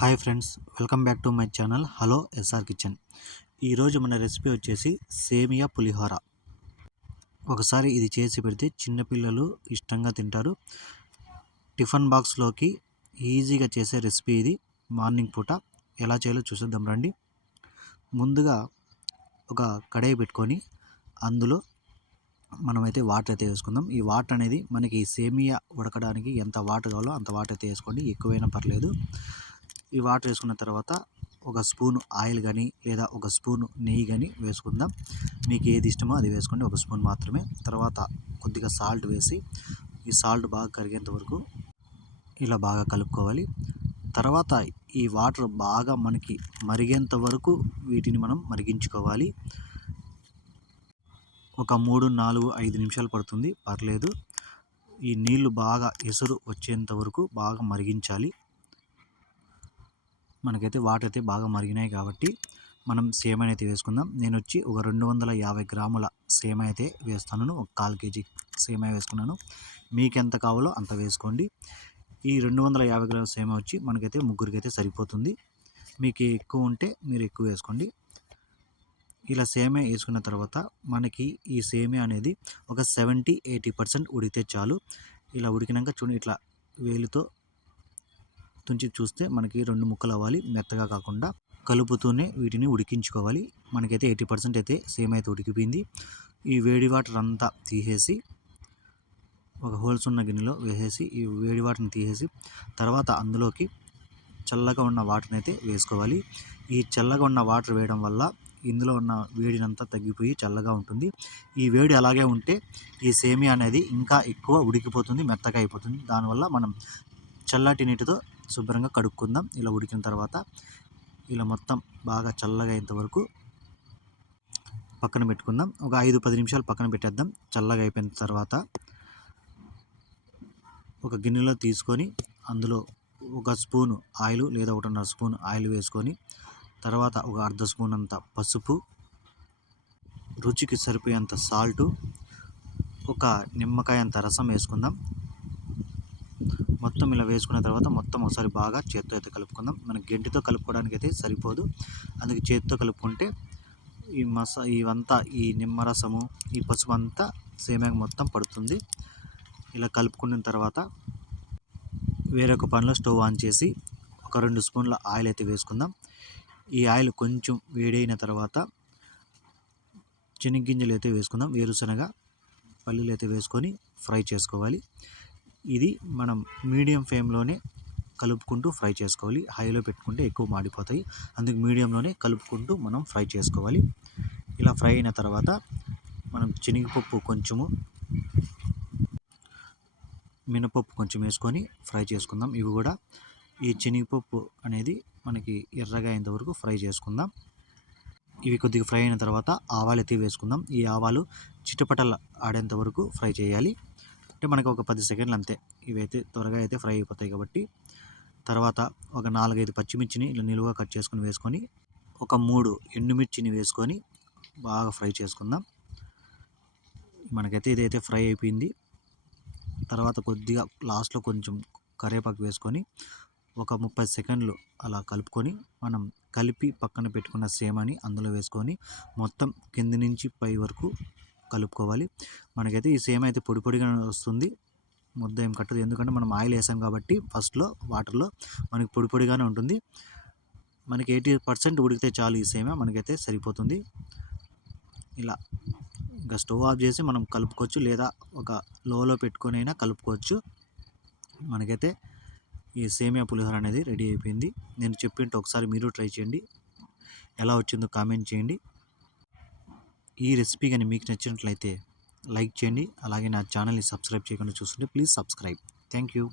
Hi friends welcome back to my channel. Hello SR kitchen. ఈరోజు మన recipe వచ్చేసి సేమియా పులిహోర. ఒకసారి ఇది చేసి పెడితే చిన్నపిల్లలు ఇష్టంగా తింటారు. టిఫిన్ బాక్స్లోకి ఈజీగా చేసే రెసిపీ ఇది. మార్నింగ్ పూట ఎలా చేయాలో చూసేద్దాం రండి. ముందుగా ఒక కడాయి పెట్టుకొని అందులో మనమైతే వాటర్ అయితే వేసుకుందాం. ఈ వాటర్ అనేది మనకి సేమియా ఉడకడానికి ఎంత వాటర్ కావాలో అంత వాటర్ అయితే వేసుకోండి. ఎక్కువైనా పర్లేదు. ఈ వాటర్ వేసుకున్న తర్వాత ఒక స్పూన్ ఆయిల్ కానీ లేదా ఒక స్పూన్ నెయ్యి కానీ వేసుకుందాం. మీకు ఏది ఇష్టమో అది వేసుకోండి ఒక స్పూన్ మాత్రమే. తర్వాత కొద్దిగా సాల్ట్ వేసి ఈ సాల్ట్ బాగా కరిగేంత వరకు ఇలా బాగా కలుపుకోవాలి. తర్వాత ఈ వాటర్ బాగా మనకి మరిగేంత వరకు వీటిని మనం మరిగించుకోవాలి. ఒక మూడు నాలుగు ఐదు నిమిషాలు పడుతుంది. పర్లేదు. ఈ నీళ్ళు బాగా ఎసురు వచ్చేంత వరకు బాగా మరిగించాలి. మనకైతే వాటర్ అయితే బాగా మరిగినాయి కాబట్టి మనం సేమ్ అయితే వేసుకుందాం. నేను వచ్చి ఒక రెండు వందల యాభై గ్రాముల సేమ అయితే వేస్తాను ఒక కాల్ కేజీ సేమ వేసుకున్నాను. మీకు ఎంత కావాలో అంత వేసుకోండి. ఈ రెండు వందల యాభై గ్రాముల సేమ వచ్చి మనకైతే ముగ్గురికి అయితే సరిపోతుంది. మీకు ఎక్కువ ఉంటే మీరు ఎక్కువ వేసుకోండి. ఇలా సేమే వేసుకున్న తర్వాత మనకి ఈ సేమే అనేది ఒక సెవెంటీ ఎయిటీ పర్సెంట్ ఉడికితే చాలు. ఇలా ఉడికినాక చూడండి ఇట్లా వేలుతో తుంచి చూస్తే మనకి రెండు ముక్కలు అవ్వాలి. మెత్తగా కాకుండా కలుపుతూనే వీటిని ఉడికించుకోవాలి. మనకైతే ఎయిటీ పర్సెంట్ అయితే సేమ్ అయితే ఉడికిపోయింది. ఈ వేడి వాటర్ అంతా తీసేసి ఒక హోల్స్ ఉన్న గిన్నెలో వేసేసి ఈ వేడి వాటర్ని తీసేసి తర్వాత అందులోకి చల్లగా ఉన్న వాటర్ని అయితే వేసుకోవాలి. ఈ చల్లగా ఉన్న వాటర్ వేయడం వల్ల ఇందులో ఉన్న వేడినంతా తగ్గిపోయి చల్లగా ఉంటుంది. ఈ వేడి అలాగే ఉంటే ఈ సేమియా అనేది ఇంకా ఎక్కువ ఉడికిపోతుంది మెత్తగా అయిపోతుంది. దానివల్ల మనం చల్లటి నీటితో శుభ్రంగా కడుక్కుందాం. ఇలా ఉడికిన తర్వాత ఇలా మొత్తం బాగా చల్లగా అయ్యేంత వరకు పక్కన పెట్టుకుందాం. ఒక ఐదు పది నిమిషాలు పక్కన పెట్టేద్దాం. చల్లగా అయిపోయిన తర్వాత ఒక గిన్నెలో తీసుకొని అందులో ఒక స్పూను ఆయిల్ లేదా ఒకటిన్నర స్పూన్ ఆయిల్ వేసుకొని తర్వాత ఒక అర్ధ స్పూన్ అంత పసుపు రుచికి సరిపోయేంత సాల్టు ఒక నిమ్మకాయ అంత రసం వేసుకుందాం. మొత్తం ఇలా వేసుకున్న తర్వాత మొత్తం ఒకసారి బాగా చేత్తో అయితే కలుపుకుందాం. మనకి గెంటితో కలుపుకోవడానికి అయితే సరిపోదు. అందుకే చేత్తో కలుపుకుంటే ఈ మసా ఇవంతా ఈ నిమ్మరసము ఈ పసుపు అంతా సేమ్యాగా మొత్తం పడుతుంది. ఇలా కలుపుకున్న తర్వాత వేరొక పనిలో స్టవ్ ఆన్ చేసి ఒక రెండు స్పూన్ల ఆయిల్ అయితే వేసుకుందాం. ఈ ఆయిల్ కొంచెం వేడైన తర్వాత చెనిగ్గింజలు అయితే వేసుకుందాం. వేరుశనగ పల్లీలు అయితే వేసుకొని ఫ్రై చేసుకోవాలి. ఇది మనం మీడియం ఫ్లేమ్లోనే కలుపుకుంటూ ఫ్రై చేసుకోవాలి. హైలో పెట్టుకుంటే ఎక్కువ మాడిపోతాయి. అందుకు మీడియంలోనే కలుపుకుంటూ మనం ఫ్రై చేసుకోవాలి. ఇలా ఫ్రై అయిన తర్వాత మనం శనగపప్పు కొంచెము మినపప్పు కొంచెం వేసుకొని ఫ్రై చేసుకుందాం. ఇవి కూడా ఈ శనగపప్పు అనేది మనకి ఎర్రగా అయ్యేంత వరకు ఫ్రై చేసుకుందాం. ఇవి కొద్దిగా ఫ్రై అయిన తర్వాత ఆవాలు అయితే వేసుకుందాం. ఈ ఆవాలు చిటపటలు ఆడేంత వరకు ఫ్రై చేయాలి. అంటే మనకు ఒక పది సెకండ్లు అంతే. ఇవైతే త్వరగా అయితే ఫ్రై అయిపోతాయి కాబట్టి తర్వాత ఒక నాలుగైదు పచ్చిమిర్చిని ఇలా నిలువుగా కట్ చేసుకొని వేసుకొని ఒక మూడు ఎండుమిర్చిని వేసుకొని బాగా ఫ్రై చేసుకుందాం. మనకైతే ఇదైతే ఫ్రై అయిపోయింది. తర్వాత కొద్దిగా లాస్ట్లో కొంచెం కరివేపాకు వేసుకొని ఒక ముప్పై సెకండ్లు అలా కలుపుకొని మనం కలిపి పక్కన పెట్టుకున్న సేమని అందులో వేసుకొని మొత్తం కింది నుంచి పై వరకు కలుపుకోవాలి. మనకైతే ఈ సేమ్ అయితే పొడి పొడిగా వస్తుంది. ముద్ద ఏం కట్టదు. ఎందుకంటే మనం ఆయిల్ వేసాం కాబట్టి ఫస్ట్లో వాటర్లో మనకి పొడి పొడిగానే ఉంటుంది. మనకి ఎయిటీ పర్సెంట్ ఉడికితే చాలు ఈ సేమే. మనకైతే సరిపోతుంది. ఇలా ఇంకా స్టవ్ ఆఫ్ చేసి మనం కలుపుకోవచ్చు. లేదా ఒక లోలో పెట్టుకొని అయినా కలుపుకోవచ్చు. మనకైతే ఈ సేమియా పులిహోర అనేది రెడీ అయిపోయింది. నేను చెప్పింటే ఒకసారి మీరు ట్రై చేయండి. ఎలా వచ్చిందో కామెంట్ చేయండి. ఈ రెసిపీ కానీ మీకు నచ్చినట్లయితే లైక్ చేయండి. అలాగే నా ఛానల్ని సబ్స్క్రైబ్ చేయకుండా చూస్తుంటే ప్లీజ్ సబ్స్క్రైబ్. Thank you.